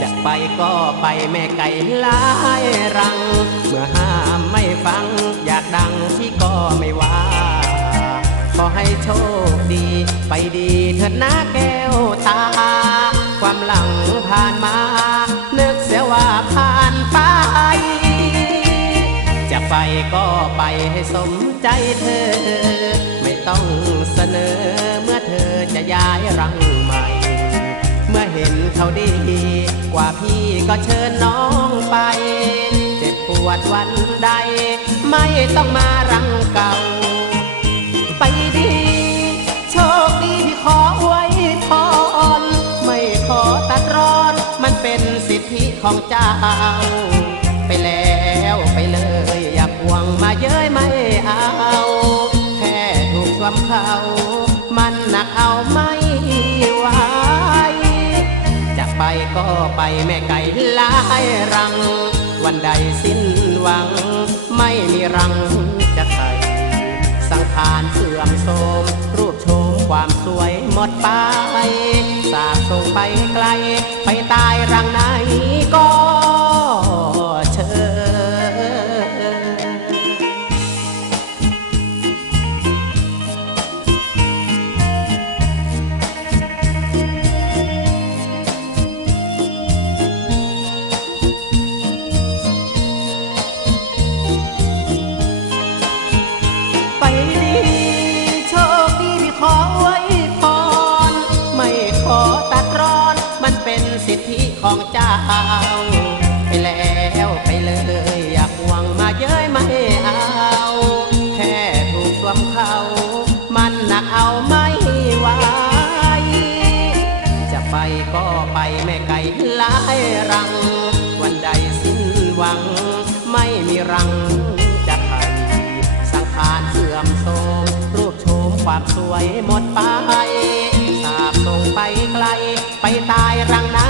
จะไปก็ไปแม่ไก่ลายรัง เมื่อห้ามไม่ฟัง อยากดังที่ก็ไม่ว่า ขอให้โชคดี ไปดีเถิดนะแก้วตา ความหลังผ่านมา นึกเสียว่าผ่านไป จะไปก็ไปให้สมใจเธอ ไม่ต้องเสนอเมื่อเธอจะย้ายรังใหม่ เมื่อเห็นเขาดี กว่าพี่ก็เชิญน้องไปเจ็บปวดวันใด ไม่ต้องมารังเก่า ไปดี โชคดีที่ขอไว้พรไม่ขอตัดรอน มันเป็นสิทธิของเจ้า ไปแล้วไปเลย อย่าพวงมาเย้ยไม่เอา แค่ถูกความเขา มันหนักเอาไม่ไหวจะไปก็ไปแม่ไก่ลายรัง วันใดสิ้นหวัง ไม่มีรัง สื่อมโทรมรูปโฉมความสวยหมดไป สาบส่งไปไกลไปตา ของเจ้า ไปแล้วไปเลย อยากห่วงมาเย้ยไม่เอา แค่ถูกสวมเขา มันหนักเอาไม่ไหวจะไปก็ไปแม่ไก่หลายรัง วันใดสิ้นหวัง ไม่มีรังจะไข่สังขารเสื่อมโทรมรูปโฉมความสวยหมดไปสาบส่งไปไกล ไปตายรังไหน